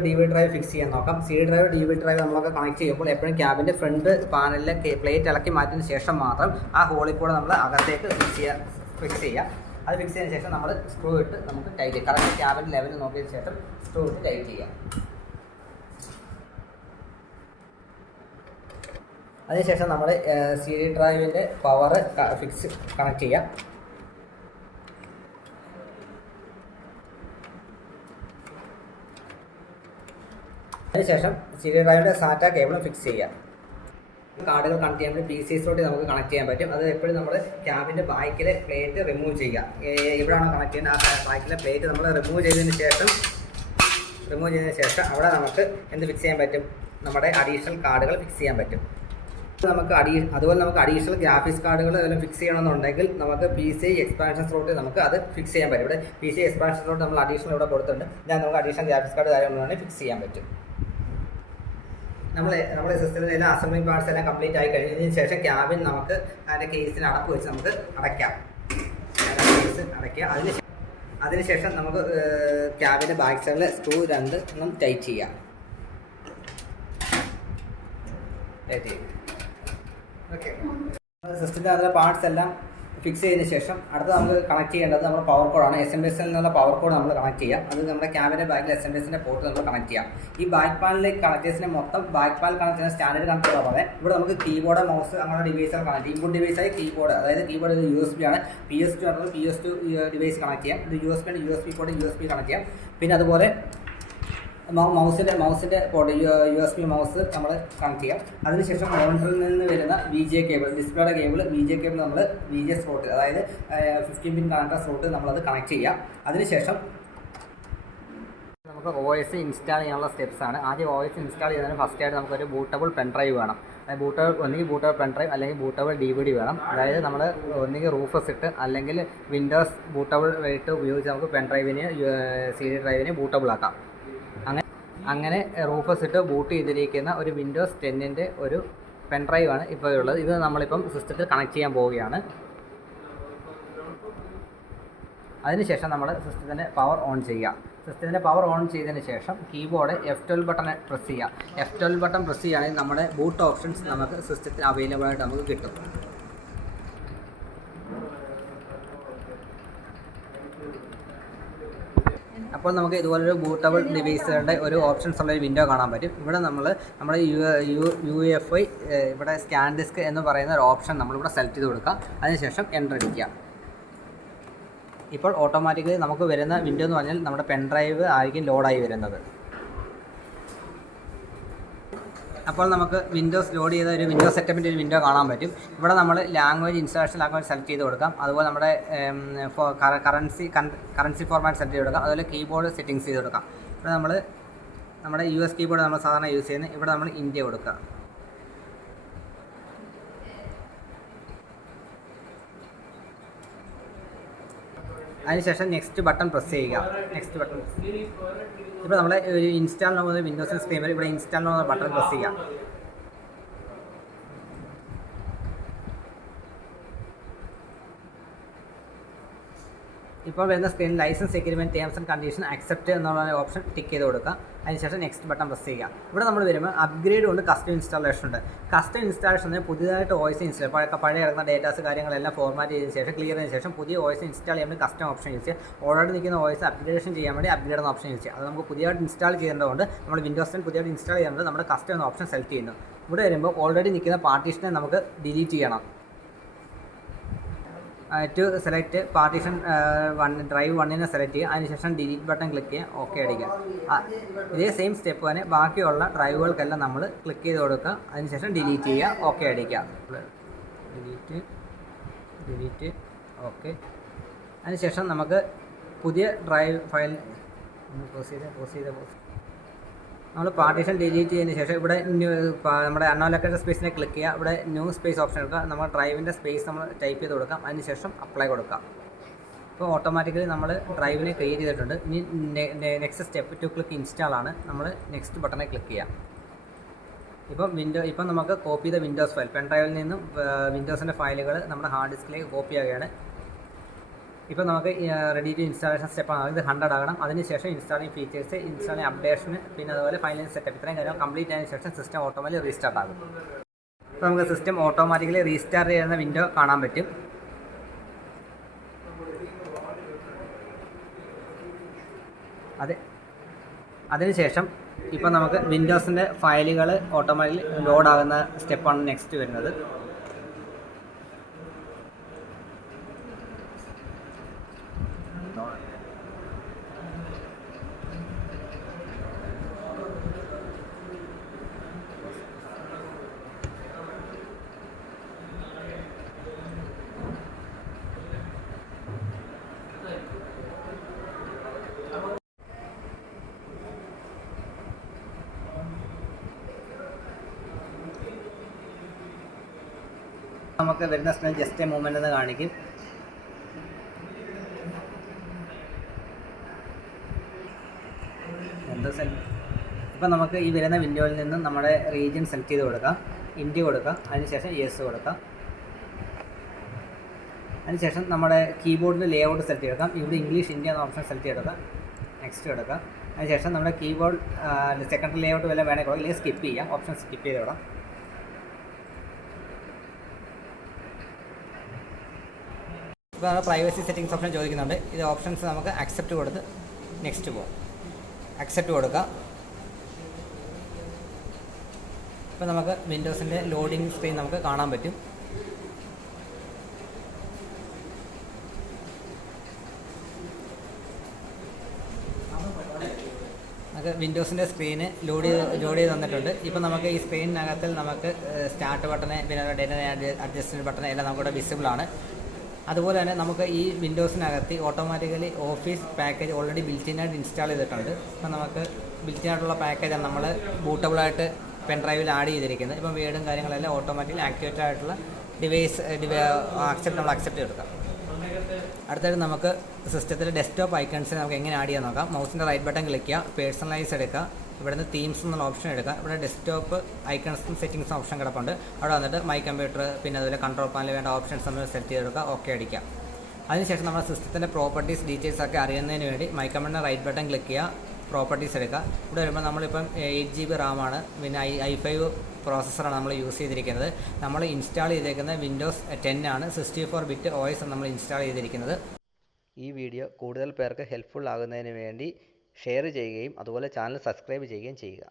DVD ഡ്രൈവ് ഫിക്സ് ചെയ്യാൻ നോക്കാം. CD ഡ്രൈവ് നമ്മളൊക്കെ കണക്ട് ചെയ്യുമ്പോൾ എപ്പോഴും ക്യാബിൻ്റെ ഫ്രണ്ട് പാനലിലെ പ്ലേറ്റ് ഇളക്കി മാറ്റിയതിന് ശേഷം മാത്രം ആ ഹോളിൽ കൂടെ നമ്മൾ അകത്തേക്ക് ഫിക്സ് ചെയ്യുക. അത് ഫിക്സ് ചെയ്തതിന് ശേഷം നമ്മൾ സ്ക്രൂ ഇട്ട് നമുക്ക് ടൈറ്റ് ചെയ്യാം. കറക്റ്റ് ക്യാബിൻ്റെ ലെവൽ നോക്കിയതിന് ശേഷം സ്ക്രൂ ഇട്ട് ടൈറ്റ് ചെയ്യാം. അതിനുശേഷം നമ്മൾ CD ഡ്രൈവിൻ്റെ പവർ കണക്ട് ചെയ്യാം. അതിനുശേഷം CD ഡ്രൈവിൻ്റെ സാറ്റ കേബിളും ഫിക്സ് ചെയ്യാം. കാർഡുകൾ കണക്ട് ചെയ്യാൻ വേണ്ടി PCSലോട്ട് നമുക്ക് കണക്ട് ചെയ്യാൻ പറ്റും. അത് എപ്പോഴും നമ്മൾ ക്യാബിൻ്റെ ബാക്കിലെ പ്ലേറ്റ് റിമൂവ് ചെയ്യുക. എവിടെയാണോ കണക്ട് ചെയ്യുന്നത് ആ ബാക്കിലെ പ്ലേറ്റ് നമ്മൾ റിമൂവ് ചെയ്തതിന് ശേഷം അവിടെ നമുക്ക് എന്ത് ഫിക്സ് ചെയ്യാൻ പറ്റും, നമ്മുടെ അഡീഷണൽ കാർഡുകൾ ഫിക്സ് ചെയ്യാൻ പറ്റും. അതുപോലെ നമുക്ക് അഡീഷണൽ ഗ്രാഫിക്സ് കാർഡുകൾ എല്ലാം ഫിക്സ് ചെയ്യണമെന്നുണ്ടെങ്കിൽ നമുക്ക് PCI എക്സ്പാൻഷൻ സ്ലോട്ട് നമുക്ക് അത് ഫിക്സ് ചെയ്യാൻ പറ്റും. ഇവിടെ PCI എക്സ്പാൻഷൻ സ്ലോട്ട് നമ്മൾ അഡീഷണൽ ഇവിടെ കൊടുത്തിട്ടുണ്ട്. ഞാൻ നമുക്ക് അഡീഷണൽ ഗ്രാഫിക്സ് കാർഡ് കാര്യങ്ങളാണെങ്കിൽ ഫിക്സ് ചെയ്യാൻ പറ്റും. നമ്മുടെ സിസ്റ്റത്തിലെ എല്ലാ അസംബ്ലിംഗ് പാർട്സ് എല്ലാം കംപ്ലീറ്റ് ആയി കഴിഞ്ഞതിന് ശേഷം ക്യാബിൻ നമുക്ക് അതിൻ്റെ കേസിന് അടപ്പ് വെച്ച് നമുക്ക് അടയ്ക്കാം. അതിനുശേഷം നമുക്ക് ക്യാബിൻ്റെ ബാക്ക് സൈഡിൽ സ്ക്രൂ 2 ടൈറ്റ് ചെയ്യാം. ഓക്കെ, സിസ്റ്റത്തിൻ്റെ അതിലെ പാർട്സ് എല്ലാം ഫിക്സ് ചെയ്തതിന് ശേഷം അടുത്ത് നമുക്ക് കണക്ട് ചെയ്യേണ്ടത് നമ്മുടെ പവർ കോഡാണ്. SMS-ൽ നിന്നുള്ള പവർ കോഡ് നമ്മൾ കണക്ട് ചെയ്യാം. അത് നമ്മുടെ ക്യാബിൻ്റെ ബാക്കിൽ SMS-ൻ്റെ പോർട്ട് നമ്മൾ കണക്ട് ചെയ്യാം. ഈ ബാക്ക് പാനലിലേക്ക് കണക്ടേഴ്സിനെ മൊത്തം ബാക്ക് പാനൽ കണക്ട് ചെയ്യുന്ന സ്റ്റാൻഡേർഡ് കണക്ട് പോലെ ഇവിടെ നമുക്ക് കീബോർഡ്, മൗസ് അങ്ങനെ ഡിവൈസുകൾ കണക്ട് ചെയ്യും. ഇൻപുട്ട് ഡിവൈസായി കീബോർഡ്, അതായത് കീബോർഡ് ഇത് USB ആണ്. PS2 ആണെങ്കിൽ PS2 ഡിവൈസ് കണക്ട് ചെയ്യാം. ഇത് USB ആണ്, USB പോർട്ട് USB കണക്ട് ചെയ്യാം. പിന്നെ അതുപോലെ മൗസിൻ്റെ പോർട്ട് USB മൗസ് നമ്മൾ കണക്ട് ചെയ്യാം. അതിനുശേഷം മോണിറ്ററിൽ നിന്ന് വരുന്ന VGA കേബിൾ, ഡിസ്പ്ലേയുടെ കേബിൾ, VGA കേബിൾ നമ്മൾ VGA സ്ലോട്ട്, അതായത് 15 പിൻ കണക്ടർ സ്ലോട്ട് നമ്മളത് കണക്ട് ചെയ്യാം. അതിനുശേഷം നമുക്ക് OS ഇൻസ്റ്റാൾ ചെയ്യാനുള്ള സ്റ്റെപ്സ് ആണ്. ആദ്യം OS ഇൻസ്റ്റാൾ ചെയ്യുന്നതിന് ഫസ്റ്റ് ആയിട്ട് നമുക്കൊരു ബൂട്ടബിൾ പെൻഡ്രൈവ് വേണം. ഒന്നുകിൽ ബൂട്ടബിൾ പെൻഡ്രൈവ് അല്ലെങ്കിൽ ബൂട്ടബിൾ DVD വേണം. അതായത് നമ്മൾ ഒന്നുകിൽ റൂഫസ് ഇട്ട് അല്ലെങ്കിൽ വിൻഡോസ് ബൂട്ടബിൾ ഇട്ട് ഉപയോഗിച്ച് നമുക്ക് പെൻഡ്രൈവിന് CD ഡ്രൈവിനെ ബൂട്ടബിൾ ആക്കാം. അങ്ങനെ റൂഫസ് ഇട്ട് ബൂട്ട് ചെയ്തിരിക്കുന്ന ഒരു വിൻഡോസ് 10ൻ്റെ ഒരു പെൻഡ്രൈവാണ് ഇപ്പോൾ ഉള്ളത്. ഇത് നമ്മളിപ്പം സിസ്റ്റത്തിൽ കണക്ട് ചെയ്യാൻ പോവുകയാണ്. അതിനുശേഷം നമ്മൾ സിസ്റ്റത്തിൻ്റെ പവർ ഓൺ ചെയ്യുക. സിസ്റ്റത്തിൻ്റെ പവർ ഓൺ ചെയ്തതിന് ശേഷം കീബോർഡ് F12 ബട്ടൺ പ്രസ് ചെയ്യുക. F12 ബട്ടൺ പ്രസ് ചെയ്യുകയാണെങ്കിൽ നമ്മുടെ ബൂട്ട് ഓപ്ഷൻസ് നമുക്ക് സിസ്റ്റത്തിൽ അവൈലബിൾ ആയിട്ട് നമുക്ക് കിട്ടും. അപ്പോൾ നമുക്ക് ഇതുപോലൊരു ബൂട്ടബിൾ ഡിവൈസുകളുടെ ഒരു ഓപ്ഷൻസ് ഉള്ളൊരു വിൻഡോ കാണാൻ പറ്റും. ഇവിടെ നമ്മുടെ UEFI ഇവിടെ സ്കാൻ ഡിസ്ക് എന്ന് പറയുന്ന ഒരു ഓപ്ഷൻ നമ്മളിവിടെ സെലക്ട് ചെയ്ത് കൊടുക്കുക. അതിനുശേഷം എൻ്റർ അടിക്കുക. ഇപ്പോൾ ഓട്ടോമാറ്റിക്കലി നമുക്ക് വരുന്ന വിൻഡോ എന്ന് പറഞ്ഞാൽ നമ്മുടെ പെൻഡ്രൈവ് ആയിരിക്കും ലോഡായി വരുന്നത്. അപ്പോൾ നമുക്ക് വിൻഡോസ് ലോഡ് ചെയ്ത ഒരു വിൻഡോസ് സെറ്റപ്പിൻ്റെ ഒരു വിൻഡോ കാണാൻ പറ്റും. ഇവിടെ നമ്മൾ ലാംഗ്വേജ്, ഇൻസ്റ്റാളേഷൻ ലാംഗ്വേജ് സെലക്ട് ചെയ്ത് കൊടുക്കാം. അതുപോലെ നമ്മുടെ കറൻസി ഫോർമാറ്റ് സെലക്ട് ചെയ്ത് കൊടുക്കാം. അതുപോലെ കീബോർഡ് സെറ്റിങ്സ് ചെയ്ത് കൊടുക്കാം. ഇവിടെ നമ്മൾ നമ്മുടെ US കീബോർഡ് നമ്മൾ സാധാരണ യൂസ് ചെയ്യുന്നത്. ഇവിടെ നമ്മൾ ഇന്ത്യ കൊടുക്കുക. അതിനുശേഷം നെക്സ്റ്റ് ബട്ടൺ പ്രസ് ചെയ്യുക. നെക്സ്റ്റ് ബട്ടൺ ഇപ്പോൾ നമ്മൾ ഒരു ഇൻസ്റ്റാൾ പോകുന്ന വിൻഡോസിൽ സ്ക്രീൻ വരെ ഇവിടെ ഇൻസ്റ്റാൾ പോകുന്ന ബട്ടൺ പ്രസ് ചെയ്യുക. ഇപ്പോൾ വരുന്ന സ്ക്രീനിൽ license agreement terms and condition accept എന്നുള്ള ഓപ്ഷൻ ടിക്ക് ചെയ്ത് കൊടുക്കുക. അതിനുശേഷം നെക്സ്റ്റ് ബട്ടൺ പ്രസ് ചെയ്യുക. ഇവിടെ നമ്മൾ വരുമ്പോൾ അപ്ഗ്രേഡ് ഉണ്ട്, കസ്റ്റം ഇൻസ്റ്റാളേഷൻ ഉണ്ട്. കസ്റ്റം ഇൻസ്റ്റാളേഷൻ പുതിയതായിട്ട് OS ഇൻസ്റ്റാൾ പഴയ കിടക്കുന്ന ഡേറ്റാസ് കാര്യങ്ങളെല്ലാം ഫോർമാറ്റ് ചെയ്തതിന് ശേഷം ക്ലിയർ ചെയ്തതിന് ശേഷം പുതിയ OS ഇൻസ്റ്റാൾ ചെയ്യാൻ വേണ്ടി കസ്റ്റം ഓപ്ഷൻ യൂസ് ചെയ്യുക. ഓൾറെഡി നിൽക്കുന്ന OS അപ്ഗ്രേഡേഷൻ ചെയ്യാൻ വേണ്ടി അപ്ഗ്രേഡ് എന്ന ഓപ്ഷൻ യൂസ് ചെയ്യുക. അത് നമുക്ക് പുതിയതായിട്ട് ഇൻസ്റ്റാൾ ചെയ്യേണ്ടതുകൊണ്ട് നമ്മൾ വിൻഡോസ് 10 പുതിയതായിട്ട് ഇൻസ്റ്റാൾ ചെയ്യുന്നത് നമ്മുടെ കസ്റ്റം എന്ന ഓപ്ഷൻ സെലക്ട് ചെയ്യുന്നു. ഇവിടെ വരുമ്പോൾ ഓൾറെഡി നിൽക്കുന്ന പാർട്ടീഷനെ നമുക്ക് ഡിലീറ്റ് ചെയ്യണം. ടു സെലക്ട് പാർട്ടീഷൻ ഡ്രൈവ് 1നെ സെലക്ട് ചെയ്യുക. അതിനുശേഷം ഡിലീറ്റ് ബട്ടൺ ക്ലിക്ക് ചെയ്യുക, ഓക്കെ അടിക്കുക. ഇതേ സെയിം സ്റ്റെപ്പ് തന്നെ ബാക്കിയുള്ള ഡ്രൈവുകൾക്കെല്ലാം നമ്മൾ ക്ലിക്ക് ചെയ്ത് കൊടുക്കുക. അതിനുശേഷം ഡിലീറ്റ് ചെയ്യുക, ഓക്കെ അടിക്കുക. Delete okay. അതിനുശേഷം നമുക്ക് പുതിയ ഡ്രൈവ് ഫയൽ പോസ് ചെയ്ത് നമ്മൾ പാർട്ടീഷൻ ഡിലീറ്റ് ചെയ്തതിന് ശേഷം ഇവിടെ നമ്മുടെ അൺഅലോക്കേറ്റഡ് സ്പേസിനെ ക്ലിക്ക് ചെയ്യുക. ഇവിടെ ന്യൂ സ്പേസ് ഓപ്ഷൻ എടുക്കുക. നമ്മൾ ഡ്രൈവിൻ്റെ സ്പേസ് നമ്മൾ ടൈപ്പ് ചെയ്ത് കൊടുക്കാം. അതിനുശേഷം അപ്ലൈ കൊടുക്കാം. ഇപ്പോൾ ഓട്ടോമാറ്റിക്കലി നമ്മൾ ഡ്രൈവിനെ ക്രിയേറ്റ് ചെയ്തിട്ടുണ്ട്. ഇനി next step to click install ആണ്. നമ്മൾ നെക്സ്റ്റ് ബട്ടണെ ക്ലിക്ക് ചെയ്യാം. ഇപ്പം നമുക്ക് കോപ്പി ചെയ്ത വിൻഡോസ് ഫയൽ പെൻഡ്രൈവിൽ നിന്നും വിൻഡോസിൻ്റെ ഫയലുകൾ നമ്മുടെ ഹാർഡ് ഡിസ്കിലേക്ക് കോപ്പി ആവുകയാണ്. ഇപ്പോൾ നമുക്ക് റെഡി ടു ഇൻസ്റ്റാളേഷൻ സ്റ്റെപ്പാണ്. ഇത് 100 ആകണം. അതിനുശേഷം ഇൻസ്റ്റാളിങ് ഫീച്ചേഴ്സ്, ഇൻസ്റ്റാളിങ് അപ്ഡേഷൻ, പിന്നെ അതുപോലെ ഫൈനൽ സെറ്റപ്പ്, ഇത്രയും കാര്യം കംപ്ലീറ്റ് ആയതിനു ശേഷം സിസ്റ്റം ഓട്ടോമാറ്റിക്കലി റീസ്റ്റാർട്ട് ആകും. അപ്പോൾ നമുക്ക് സിസ്റ്റം ഓട്ടോമാറ്റിക്കലി റീസ്റ്റാർട്ട് ചെയ്യുന്ന വിൻഡോ കാണാൻ പറ്റും. അതിനുശേഷം ഇപ്പോൾ നമുക്ക് വിൻഡോസിൻ്റെ ഫയലുകൾ ഓട്ടോമാറ്റിക്കലി ലോഡാകുന്ന സ്റ്റെപ്പാണ് നെക്സ്റ്റ് വരുന്നത്. നമുക്ക് വരുന്ന സ്ക്രീൻ ജസ്റ്റ് മൂവ്മെൻ്റ് എന്ന് കാണിക്കും. ഇപ്പോൾ നമുക്ക് ഈ വരുന്ന വിൻഡോയിൽ നിന്നും നമ്മുടെ റീജിയൻ സെലക്ട് ചെയ്ത് കൊടുക്കാം. ഇന്ത്യ കൊടുക്കാം. അതിനുശേഷം യെസ് കൊടുക്കാം. അതിനുശേഷം നമ്മുടെ കീബോർഡിൻ്റെ ലേഔട്ട് സെലക്ട് ചെയ്തെടുക്കാം. ഇവിടെ ഇംഗ്ലീഷ് ഇന്ത്യ എന്ന ഓപ്ഷൻ സെലക്ട് ചെയ്തെടുക്കാം. നെക്സ്റ്റ് കൊടുക്കാം. അതിനുശേഷം നമ്മുടെ കീബോർഡ് സെക്കൻഡ് ലേഔട്ട് വല്ല വേണമെങ്കിൽ അല്ലെങ്കിൽ സ്കിപ്പ് ചെയ്യാം. ഓപ്ഷൻ സ്കിപ്പ് ചെയ്ത് വിടാം. ഇപ്പോൾ നമ്മൾ പ്രൈവസി സെറ്റിംഗ്സ് ഓപ്ഷൻ ചോദിക്കുന്നുണ്ട്. ഇത് ഓപ്ഷൻസ് നമുക്ക് അക്സെപ്റ്റ് കൊടുത്ത് നെക്സ്റ്റ് പോകും. അക്സെപ്റ്റ് കൊടുക്കുക. ഇപ്പോൾ നമുക്ക് വിൻഡോസിൻ്റെ ലോഡിംഗ് സ്ക്രീൻ നമുക്ക് കാണാൻ പറ്റും. നമുക്ക് വിൻഡോസിൻ്റെ സ്ക്രീന് ലോഡ് ചെയ്ത് തന്നിട്ടുണ്ട്. ഇപ്പോൾ നമുക്ക് ഈ സ്ക്രീനിനകത്തിൽ നമുക്ക് സ്റ്റാർട്ട് ബട്ടണ് പിന്നെ ഡേറ്റ അഡ്ജസ്റ്റ്മെൻറ്റ് ബട്ടൺ എല്ലാം നമുക്കിവിടെ വിസിബിളാണ്. അതുപോലെ തന്നെ നമുക്ക് ഈ വിൻഡോസിനകത്ത് ഓട്ടോമാറ്റിക്കലി ഓഫീസ് പാക്കേജ് ഓൾറെഡി ബിൽറ്റിനായിട്ട് ഇൻസ്റ്റാൾ ചെയ്തിട്ടുണ്ട്. അപ്പോൾ നമുക്ക് ബിൽറ്റിനായിട്ടുള്ള പാക്കേജാണ് നമ്മൾ ബൂട്ടബിളായിട്ട് പെൻഡ്രൈവിൽ ആഡ് ചെയ്തിരിക്കുന്നത്. ഇപ്പം വേർഡും കാര്യങ്ങളെല്ലാം ഓട്ടോമാറ്റിക്കലി ആക്ടിവേറ്റഡ് ആയിട്ടുള്ള ഡിവൈസ് നമ്മൾ അക്സെപ്റ്റ് ചെയ്തെടുക്കാം. അടുത്തായിട്ട് നമുക്ക് സിസ്റ്റത്തിൽ ഡെസ്ക്ടോപ്പ് ഐക്കൺസിന് നമുക്ക് എങ്ങനെ ആഡ് ചെയ്യാൻ നോക്കാം. മൗസിൻ്റെ റൈറ്റ് ബട്ടൺ ക്ലിക്ക് ചെയ്യുക, പേഴ്സണലൈസ് എടുക്കുക, ഇവിടെ നിന്ന് തീംസ് എന്നുള്ള ഓപ്ഷൻ എടുക്കുക. ഇവിടെ ഡെസ്ക്ടോപ്പ് ഐക്കൺസും സെറ്റിംഗ്സും ഓപ്ഷൻ കിടപ്പുണ്ട്. അവിടെ വന്നിട്ട് മൈ കമ്പ്യൂട്ടർ പിന്നെ അതുപോലെ കൺട്രോൾ പാനൽ വേണ്ട ഓപ്ഷൻസ് നമ്മൾ സെലക്ട് ചെയ്തെടുക്കുക, ഓക്കെ അടിക്കുക. അതിനുശേഷം നമ്മുടെ സിസ്റ്റത്തിൻ്റെ പ്രോപ്പർട്ടീസ് ഡീറ്റെയിൽസ് ഒക്കെ അറിയുന്നതിന് വേണ്ടി മൈ കമ്പ്യൂട്ടറിൻ്റെ റൈറ്റ് ബട്ടൺ ക്ലിക്ക് ചെയ്യുക, പ്രോപ്പർട്ടീസ് എടുക്കുക. ഇവിടെ വരുമ്പോൾ നമ്മളിപ്പം 8 GB റാമാണ് പിന്നെ i5 പ്രോസസ്സറാണ് നമ്മൾ യൂസ് ചെയ്തിരിക്കുന്നത്. നമ്മൾ ഇൻസ്റ്റാൾ ചെയ്തേക്കുന്നത് വിൻഡോസ് 10 ആണ്. 64 ബിറ്റ് OS നമ്മൾ ഇൻസ്റ്റാൾ ചെയ്തിരിക്കുന്നത്. ഈ വീഡിയോ കൂടുതൽ പേർക്ക് ഹെൽപ്ഫുൾ ആകുന്നതിന് വേണ്ടി ഷെയർ ചെയ്യുകയും അതുപോലെ ചാനൽ സബ്സ്ക്രൈബ് ചെയ്യുകയും ചെയ്യുക.